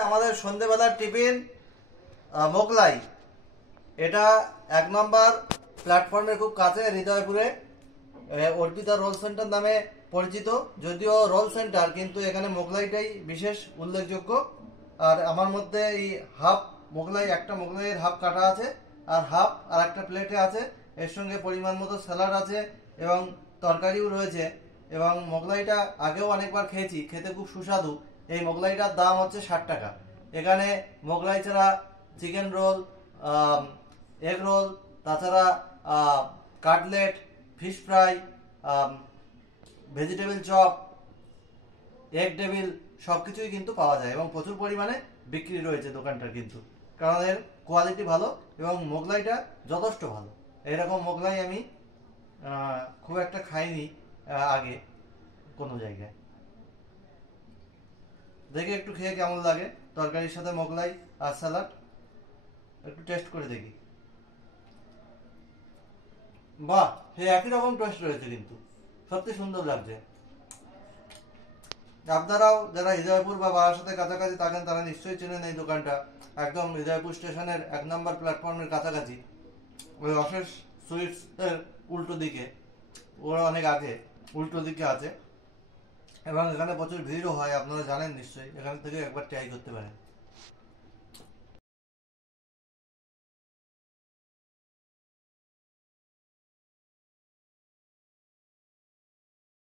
আমাদের সন্ধ্যেবেলার টিফিন মোগলাই। এটা 1 নম্বর প্ল্যাটফর্মের খুব কাছে হৃদয়পুরে অর্পিতা রোল সেন্টার নামে পরিচিত। যদিও রোল সেন্টার, কিন্তু এখানে মোগলাইটাই বিশেষ উল্লেখযোগ্য। আর আমার মধ্যে এই হাফ মোগলাই, একটা মোগলাইয়ের হাফ কাটা আছে, আর হাফ আর একটা প্লেটে আছে। এর সঙ্গে পরিমাণ মতো স্যালাড আছে এবং তরকারিও রয়েছে। এবং মোগলাইটা আগেও অনেকবার খেয়েছি, খেতে খুব সুস্বাদু। এই মোগলাইটার দাম হচ্ছে 60 টাকা। এখানে মোগলাই ছাড়া চিকেন রোল, এগ রোল, তাছাড়া cutlet, fish fry, vegetable chop, egg table সব কিছুই কিন্তু পাওয়া যায় এবং প্রচুর পরিমাণে বিক্রি রয়েছে দোকানটার। কিন্তু কারণ এর কোয়ালিটি ভালো এবং মোগলাইটা যথেষ্ট ভালো। এরকম মোগলাই আমি খুব একটা খাইনি আগে কোনো জায়গায়। দেখি একটু খেয়ে কেমন লাগে, তরকারির সাথে মোগলাই আর স্যালাড একটু টেস্ট করে দেখি। বাহ, সে একই রকম টেস্ট রয়েছে, কিন্তু সত্যি সুন্দর লাগছে। আপনারাও যারা হৃদয়পুর বা বারাসাতের কাছাকাছি থাকেন তারা নিশ্চয়ই চেনেন এই দোকানটা। একদম হৃদয়পুর স্টেশনের 1 নম্বর প্ল্যাটফর্মের কাছাকাছি, ওই অশেষ সুইটস এর উল্টো দিকে, ওরা অনেক আগে উল্টো দিকে আছে। এবং এখানে প্রচুর ভিড়ও হয়, আপনারা জানেন নিশ্চয়ই। এখান থেকে একবার ট্রাই করতে পারেন।